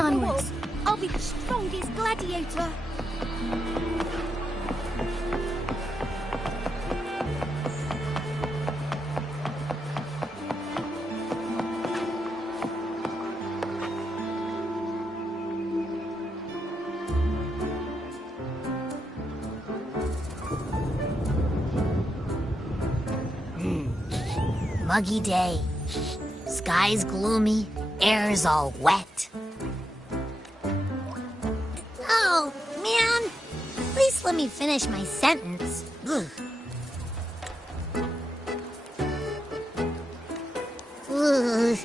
Onwards. I'll be the strongest gladiator. Muggy day. Sky's gloomy, air's all wet. Oh, man. At least let me finish my sentence. Ugh. Ugh.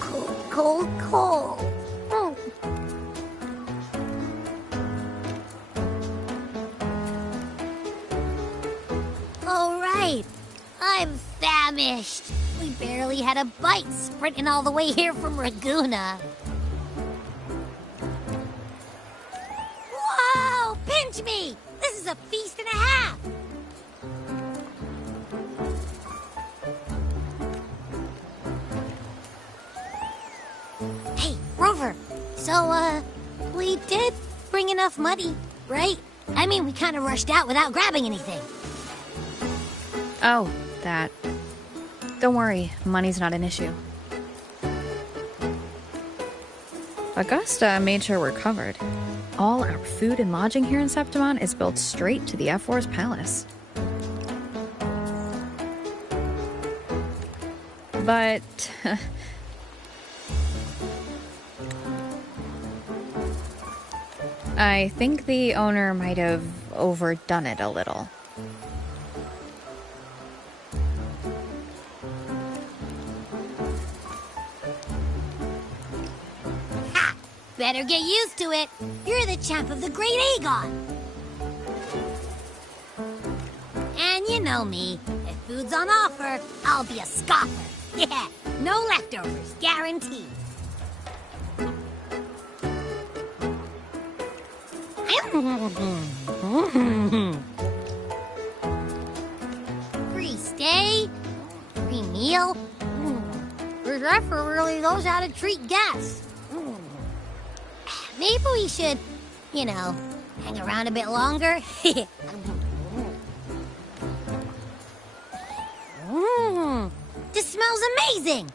Cold, cold, cold. Oh. All right. I'm famished. We barely had a bite sprinting all the way here from Raguna. Whoa! Pinch me! This is a feast and a half! Hey, Rover. So, we did bring enough money, right? I mean, we kind of rushed out without grabbing anything. Oh, that. Don't worry, money's not an issue. Augusta made sure we're covered. All our food and lodging here in Septimon is built straight to the F4's palace. But... I think the owner might have overdone it a little. Better get used to it. You're the champ of the Great Aegon. And you know me. If food's on offer, I'll be a scoffer. Yeah, no leftovers, guaranteed. Free stay, free meal. The chef really knows how to treat guests. Maybe we should, you know, hang around a bit longer. This smells amazing!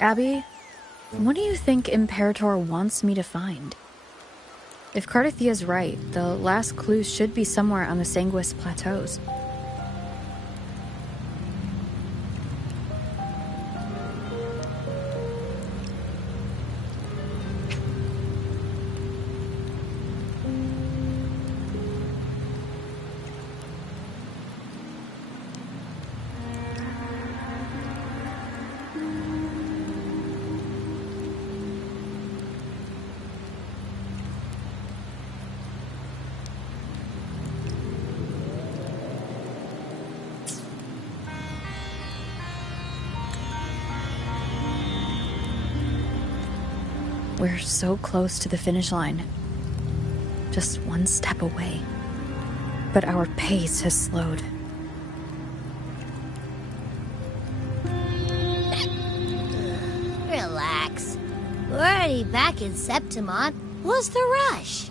Abby, what do you think Imperator wants me to find? If Cardathia's right, the last clues should be somewhere on the Sanguis Plateaus. We're so close to the finish line. Just one step away. But our pace has slowed. Relax. We're already back in Septimon. What's the rush?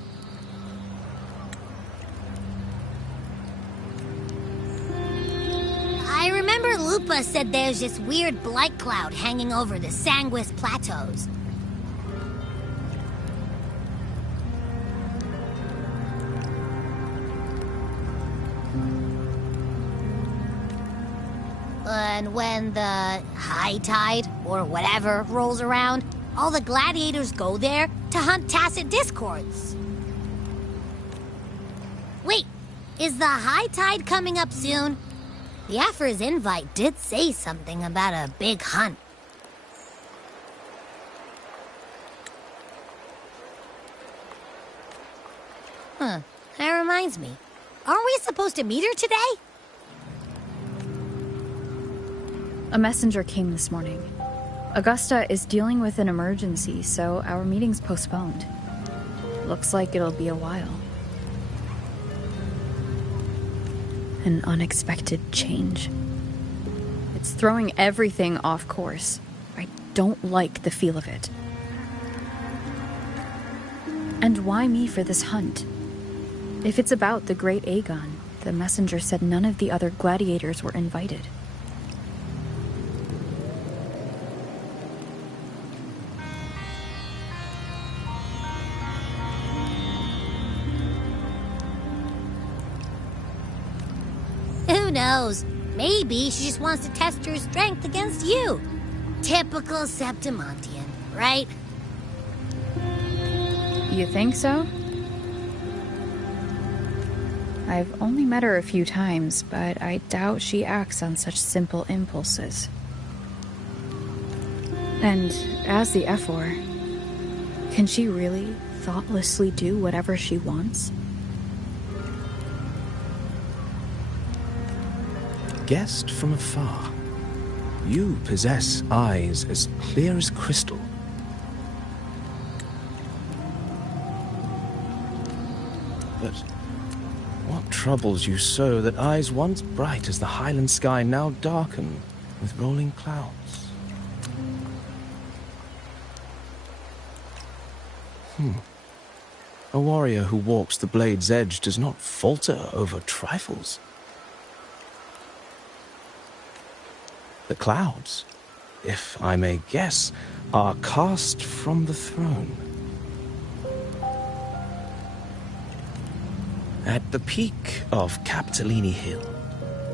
I remember Lupa said there's this weird blight cloud hanging over the Sanguis Plateaus. And when the high tide, or whatever, rolls around, all the gladiators go there to hunt tacit discords. Wait, is the high tide coming up soon? The Aphra's invite did say something about a big hunt. Huh, that reminds me. Aren't we supposed to meet her today? A messenger came this morning. Augusta is dealing with an emergency, so our meeting's postponed. Looks like it'll be a while. An unexpected change. It's throwing everything off course. I don't like the feel of it. And why me for this hunt? If it's about the great Aegon, the messenger said none of the other gladiators were invited. Who knows? Maybe she just wants to test her strength against you. Typical Septimontian, right? You think so? I've only met her a few times, but I doubt she acts on such simple impulses. And as the Ephor, can she really thoughtlessly do whatever she wants? Guessed from afar, you possess eyes as clear as crystal. But what troubles you so that eyes once bright as the highland sky now darken with rolling clouds? A warrior who walks the blade's edge does not falter over trifles. The clouds, if I may guess, are cast from the throne. At the peak of Capitolini Hill,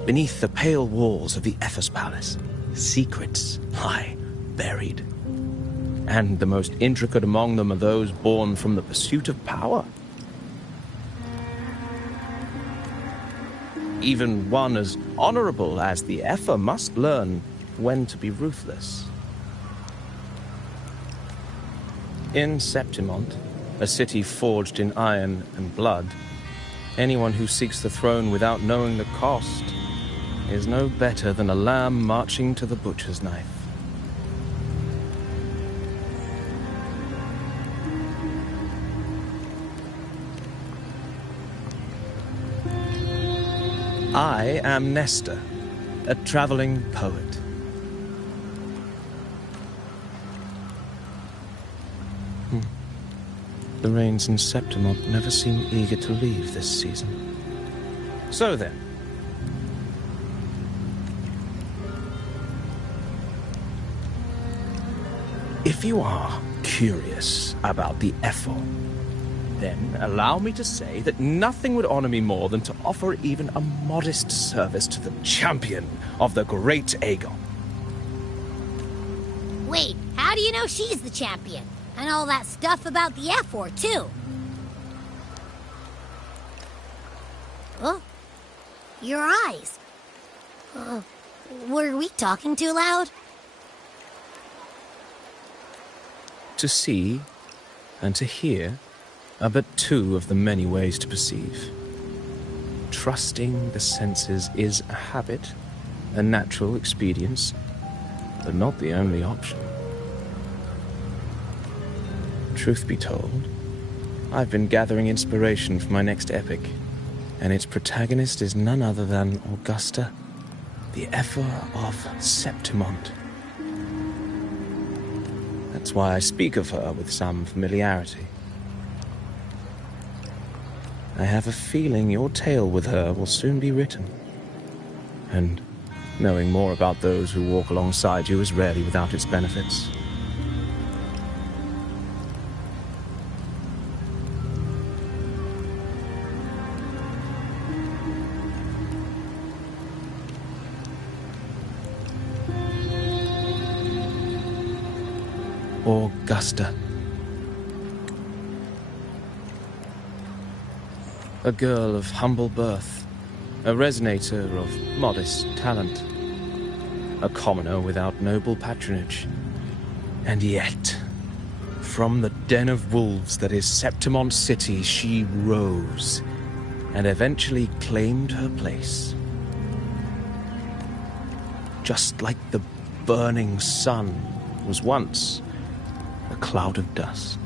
beneath the pale walls of the Ephes Palace, secrets lie buried. And the most intricate among them are those born from the pursuit of power. Even one as honorable as the Ephor must learn when to be ruthless. In Septimont, a city forged in iron and blood, anyone who seeks the throne without knowing the cost is no better than a lamb marching to the butcher's knife. I am Nestor, a traveling poet. The rains in Septimont never seem eager to leave this season. So then, if you are curious about the Ephor, then allow me to say that nothing would honor me more than to offer even a modest service to the champion of the great Aegon. Wait, how do you know she's the champion? And all that stuff about the Ephor, too? Oh, your eyes. Were we talking too loud? To see and to hear are but two of the many ways to perceive. Trusting the senses is a habit, a natural expedience, but not the only option. Truth be told, I've been gathering inspiration for my next epic, and its protagonist is none other than Augusta, the Ephor of Septimont. That's why I speak of her with some familiarity. I have a feeling your tale with her will soon be written. And knowing more about those who walk alongside you is rarely without its benefits. Augusta. A girl of humble birth, a resonator of modest talent, a commoner without noble patronage. And yet, from the den of wolves that is Septimont City, she rose and eventually claimed her place. Just like the burning sun was once a cloud of dust.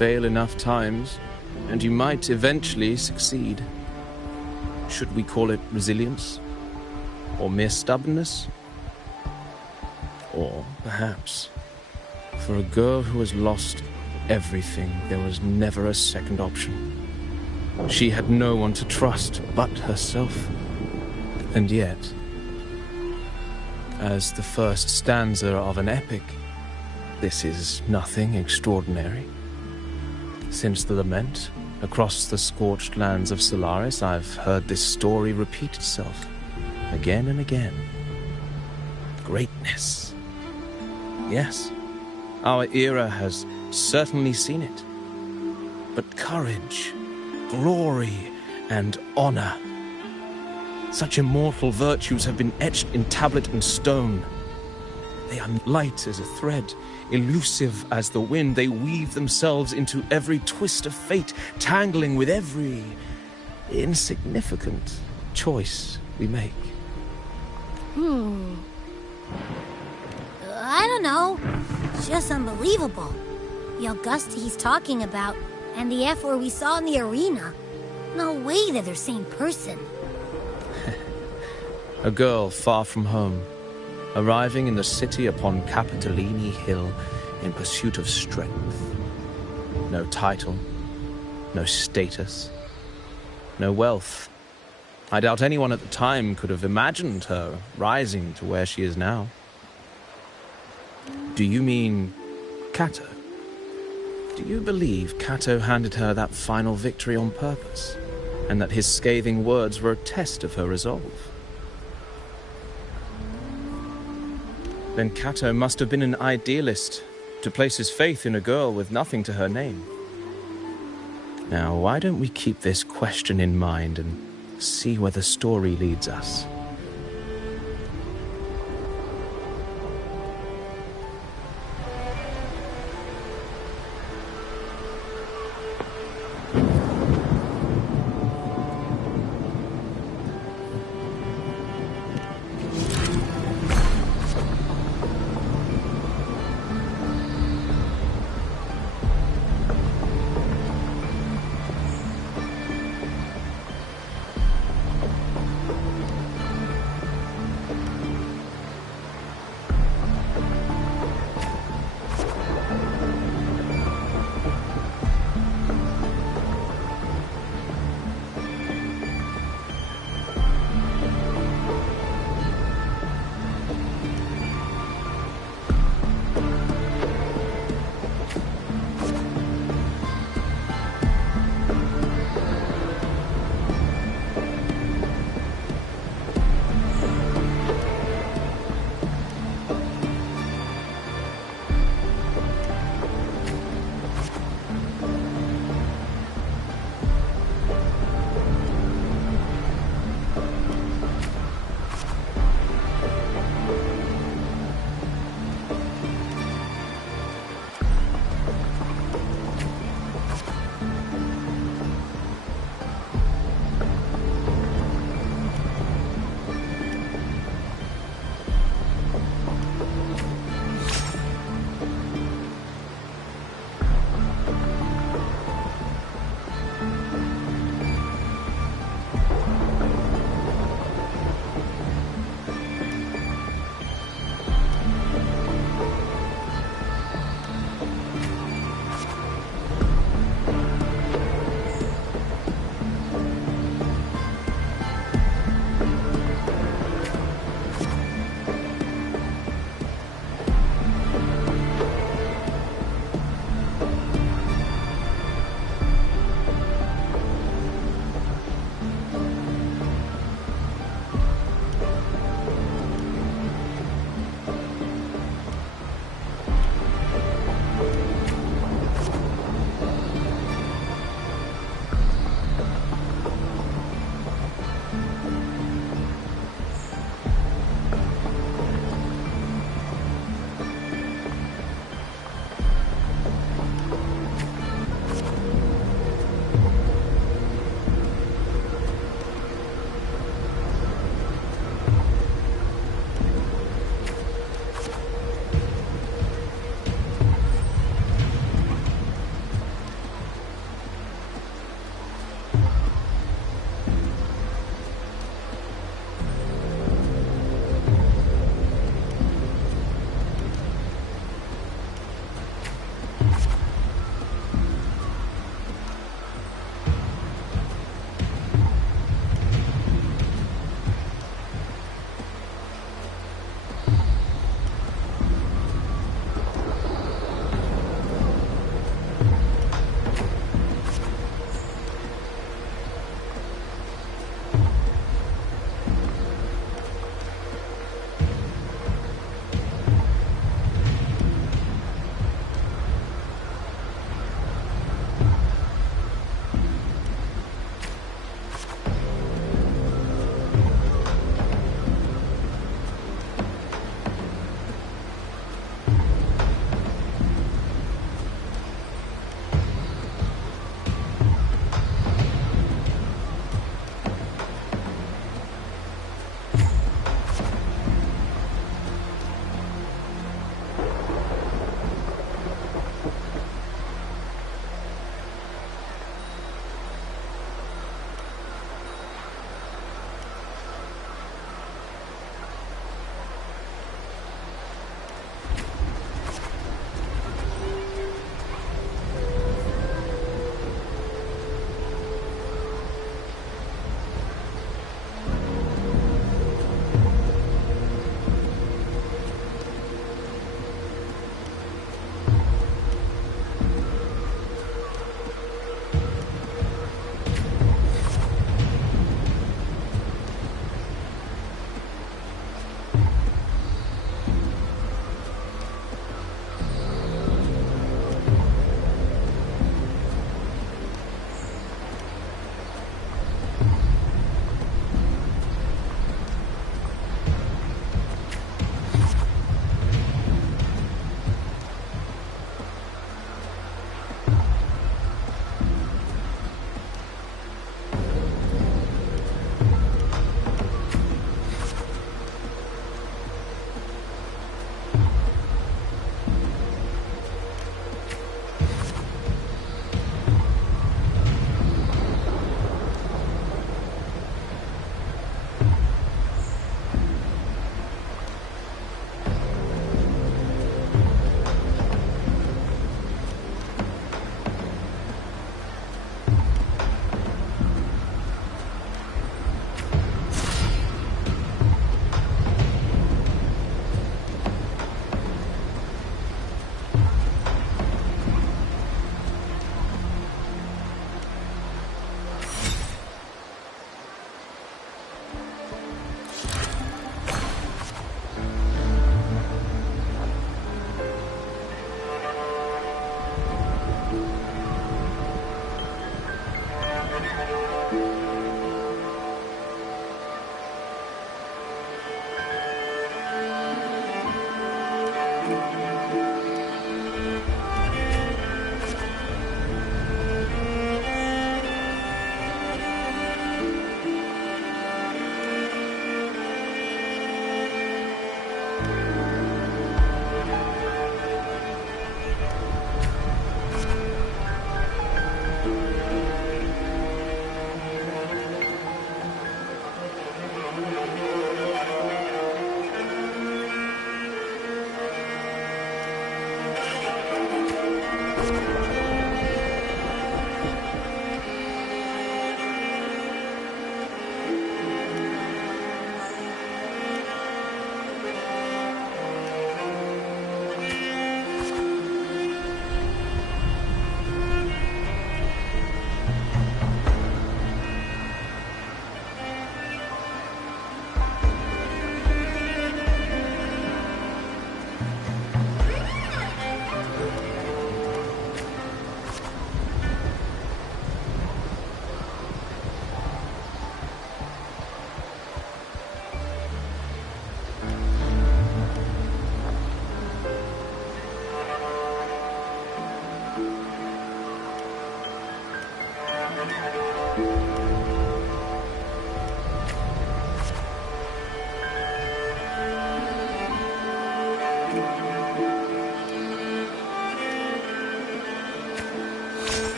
fail enough times, and you might eventually succeed. Should we call it resilience? Or mere stubbornness? Or perhaps, for a girl who has lost everything, there was never a second option. She had no one to trust but herself. And yet, as the first stanza of an epic, this is nothing extraordinary. Since the lament, across the scorched lands of Solaris, I've heard this story repeat itself, again and again. Greatness. Yes, our era has certainly seen it. But courage, glory, and honor, such immortal virtues have been etched in tablet and stone. They are light as a thread, elusive as the wind. They weave themselves into every twist of fate, tangling with every insignificant choice we make. I don't know. It's just unbelievable. The Augusta he's talking about, and the F-word we saw in the arena. No way they're the same person. A girl far from home, arriving in the city upon Kapitolini Hill in pursuit of strength. No title, no status, no wealth. I doubt anyone at the time could have imagined her rising to where she is now. Do you mean Kato? Do you believe Kato handed her that final victory on purpose, and that his scathing words were a test of her resolve? Then Kato must have been an idealist, to place his faith in a girl with nothing to her name. Now, why don't we keep this question in mind and see where the story leads us?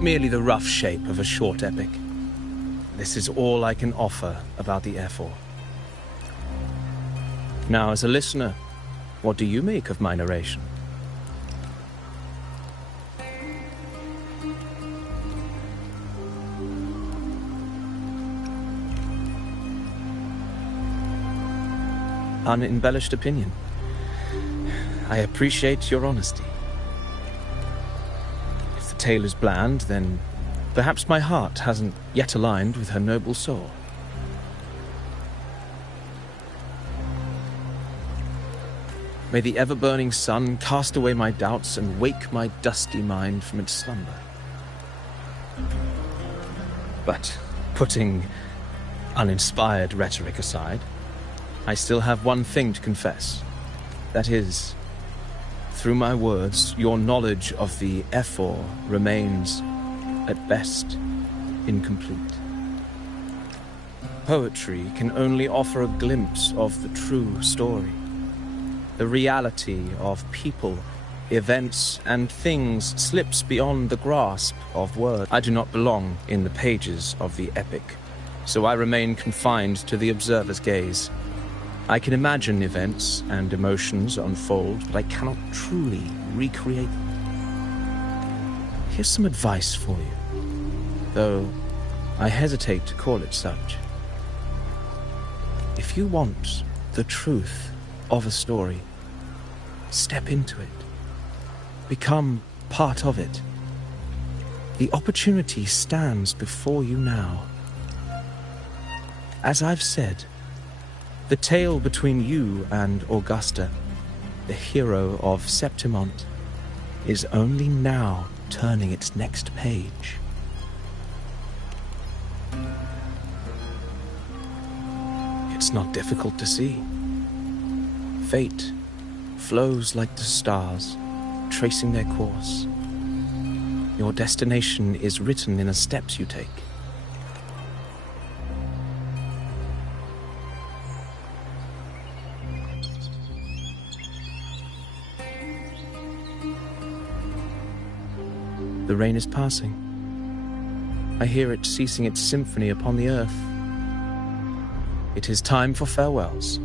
merely the rough shape of a short epic. This is all I can offer about the F4. Now, as a listener, what do you make of my narration? Unembellished opinion. I appreciate your honesty. If the tale is bland, then perhaps my heart hasn't yet aligned with her noble soul. May the ever-burning sun cast away my doubts and wake my dusty mind from its slumber. But, putting uninspired rhetoric aside, I still have one thing to confess. That is, through my words, your knowledge of the F4 remains, at best, incomplete. Poetry can only offer a glimpse of the true story. The reality of people, events, and things slips beyond the grasp of words. I do not belong in the pages of the epic, so I remain confined to the observer's gaze. I can imagine events and emotions unfold, but I cannot truly recreate them. Here's some advice for you, though I hesitate to call it such. If you want the truth of a story, step into it. Become part of it. The opportunity stands before you now. As I've said, the tale between you and Augusta, the hero of Septimont, is only now turning its next page. It's not difficult to see. Fate flows like the stars, tracing their course. Your destination is written in the steps you take. The rain is passing. I hear it ceasing its symphony upon the earth. It is time for farewells.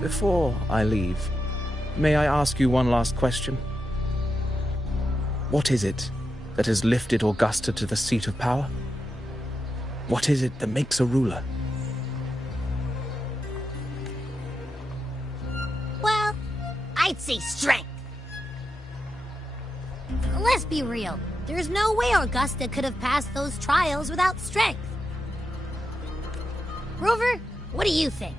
Before I leave, may I ask you one last question? What is it that has lifted Augusta to the seat of power? What is it that makes a ruler? Well, I'd say strength. Let's be real. There's no way Augusta could have passed those trials without strength. Rover, what do you think?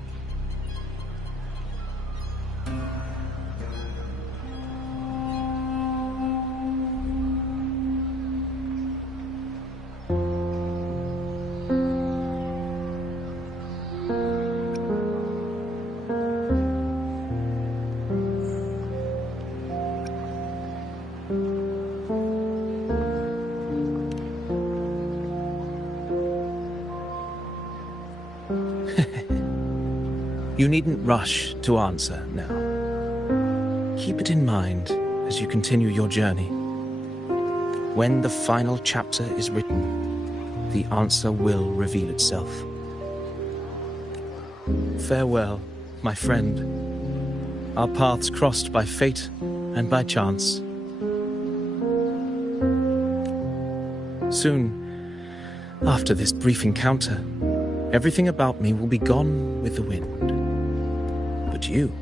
You needn't rush to answer now. Keep it in mind as you continue your journey. When the final chapter is written, the answer will reveal itself. Farewell, my friend. Our paths crossed by fate and by chance. Soon, after this brief encounter, everything about me will be gone with the wind. But you,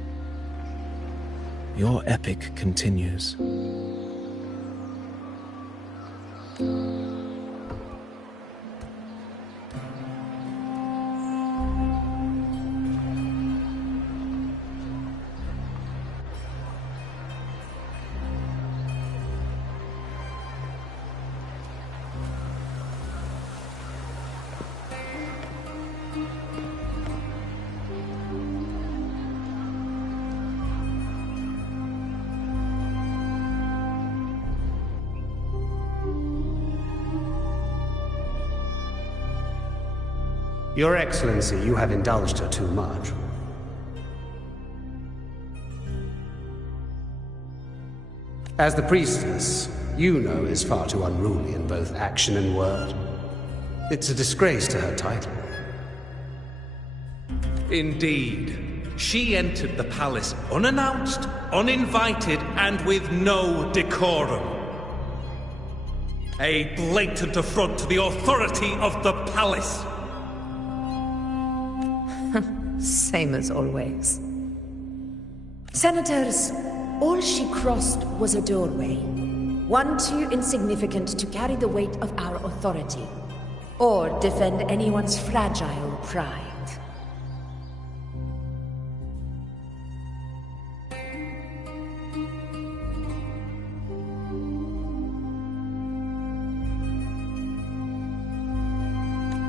your epic continues. Your Excellency, you have indulged her too much. As the priestess, Yuno is far too unruly in both action and word. It's a disgrace to her title. Indeed. She entered the palace unannounced, uninvited, and with no decorum. A blatant affront to the authority of the palace. Same as always. Senators, all she crossed was a doorway. One too insignificant to carry the weight of our authority, or defend anyone's fragile pride.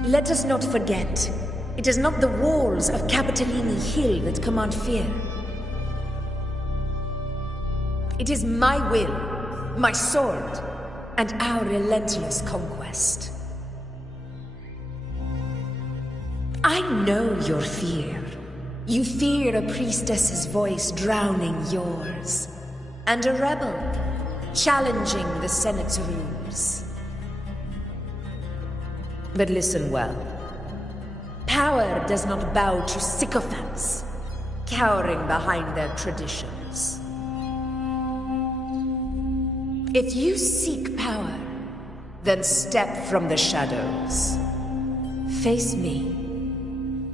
Let us not forget, it is not the walls of Kapitellini Hill that command fear. It is my will, my sword, and our relentless conquest. I know your fear. You fear a priestess's voice drowning yours, and a rebel challenging the Senate's rules. But listen well. Power does not bow to sycophants, cowering behind their traditions. If you seek power, then step from the shadows. Face me,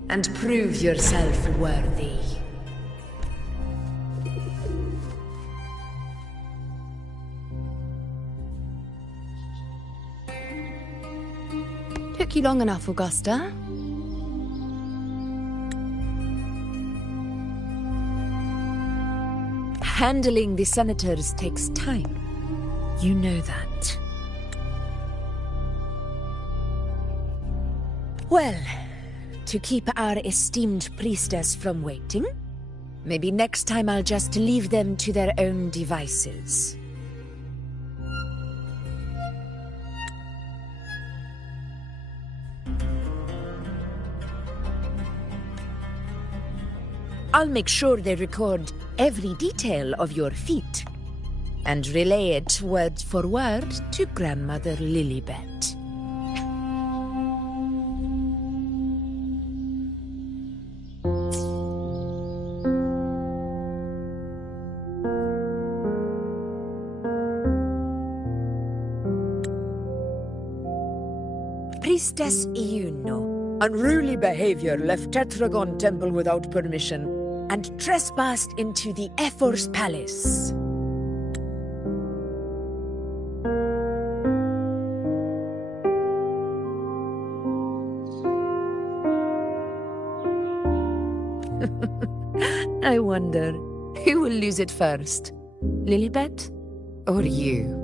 and prove yourself worthy. Took you long enough, Augusta. Handling the senators takes time. You know that. Well, to keep our esteemed priestess from waiting, maybe next time I'll just leave them to their own devices. I'll make sure they record every detail of your feat, and relay it word for word to Grandmother Lilibet. Priestess Yuno. Unruly behavior left Tetragon Temple without permission and trespassed into the Ephor's palace. I wonder, who will lose it first? Lilibet or you?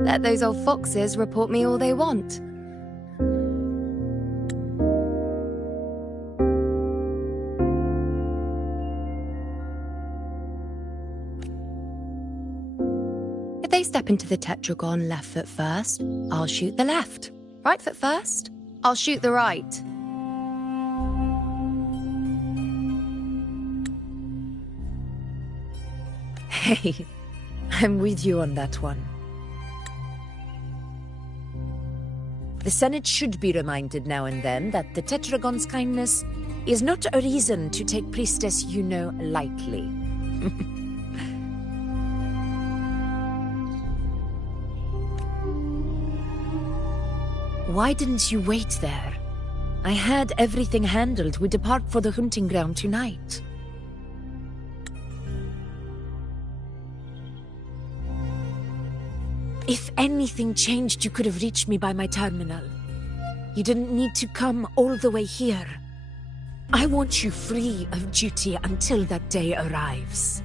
Let those old foxes report me all they want. If they step into the tetragon left foot first, I'll shoot the left. Right foot first, I'll shoot the right. Hey, I'm with you on that one. The Senate should be reminded now and then that the Tetragon's kindness is not a reason to take Priestess Yuno lightly. Why didn't you wait there? I had everything handled. We depart for the hunting ground tonight. If anything changed, you could have reached me by my terminal. You didn't need to come all the way here. I want you free of duty until that day arrives.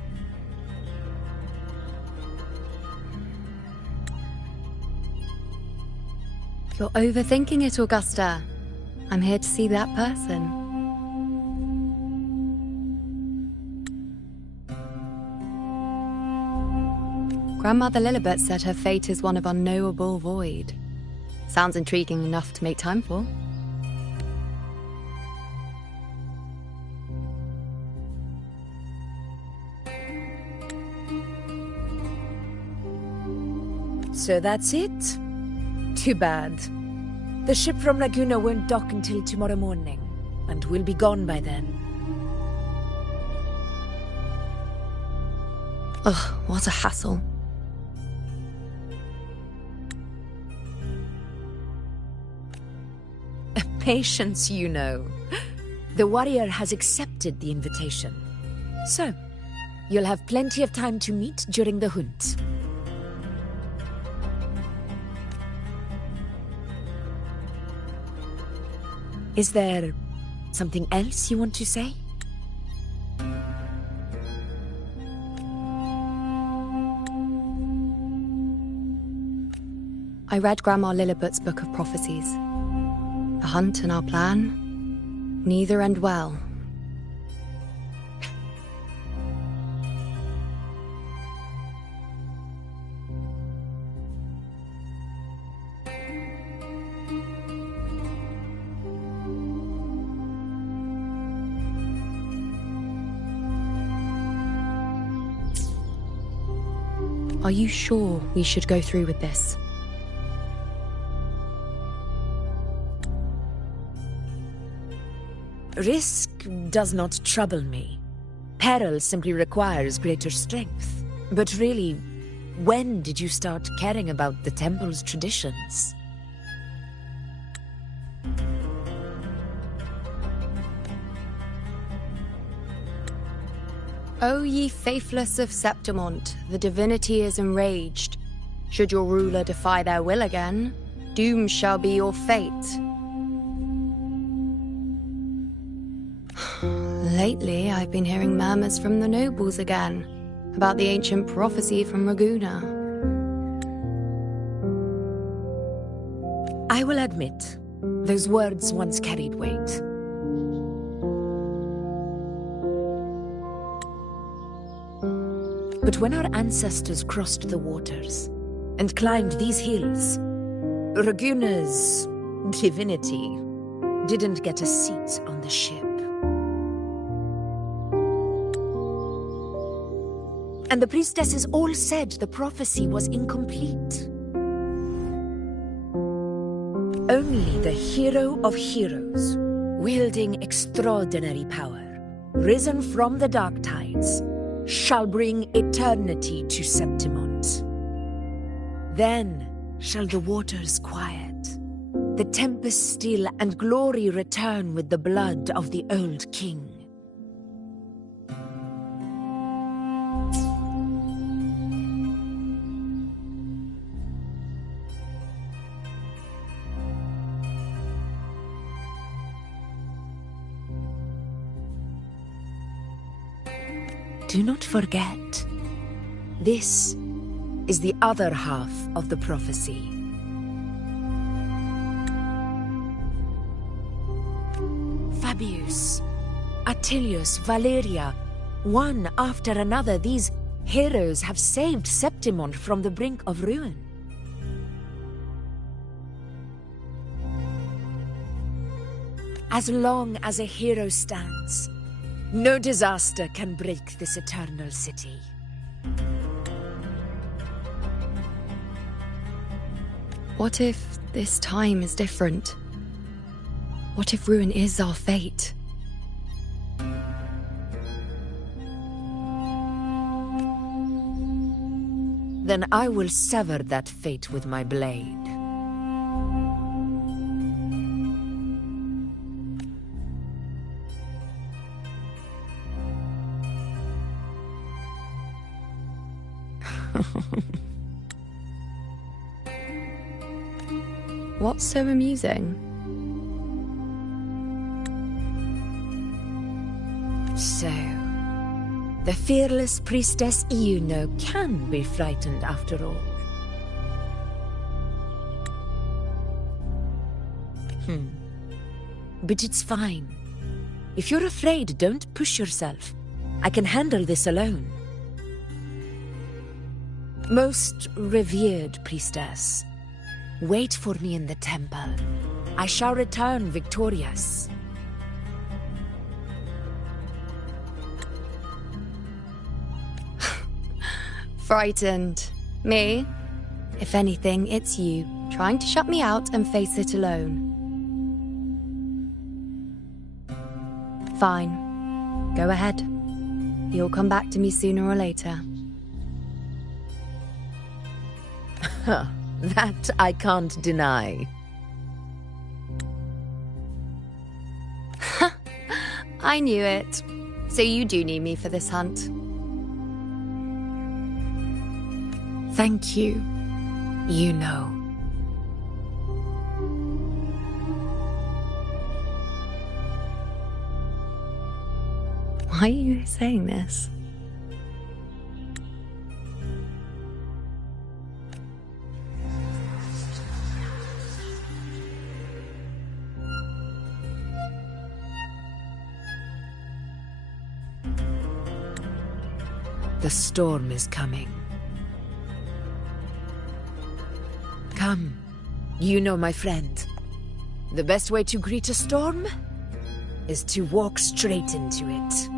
You're overthinking it, Augusta. I'm here to see that person. Grandmother Lilibet said her fate is one of unknowable void. Sounds intriguing enough to make time for. So that's it? Too bad. The ship from Laguna won't dock until tomorrow morning, and we'll be gone by then. Ugh, what a hassle. Patience, you know. The warrior has accepted the invitation. So, you'll have plenty of time to meet during the hunt. Is there something else you want to say? I read Grandma Lilliput's Book of Prophecies. The hunt and our plan, neither end well. Are you sure we should go through with this? Risk does not trouble me. Peril simply requires greater strength. But really, when did you start caring about the temple's traditions? O ye faithless of Septimont, the divinity is enraged. Should your ruler defy their will again, doom shall be your fate. Lately, I've been hearing murmurs from the nobles again, about the ancient prophecy from Raguna. I will admit, those words once carried weight. But when our ancestors crossed the waters and climbed these hills, Raguna's divinity didn't get a seat on the ship. And the priestesses all said the prophecy was incomplete. Only the hero of heroes, wielding extraordinary power, risen from the dark tides, shall bring eternity to Septimont. Then shall the waters quiet, the tempest still, and glory return with the blood of the old king. Do not forget, this is the other half of the prophecy. Fabius, Attilius, Valeria, one after another, these heroes have saved Septimont from the brink of ruin. As long as a hero stands, no disaster can break this eternal city. What if this time is different? What if ruin is our fate? Then I will sever that fate with my blade. What's so amusing? So, the fearless priestess Iuno can be frightened after all. But it's fine. If you're afraid, don't push yourself. I can handle this alone. Most revered priestess, wait for me in the temple. I shall return victorious. Frightened. Me? If anything, it's you, trying to shut me out and face it alone. Fine. Go ahead. You'll come back to me sooner or later. That I can't deny. I knew it. So you do need me for this hunt. Thank you. You know. Why are you saying this? The storm is coming. Come. You know, my friend. The best way to greet a storm is to walk straight into it.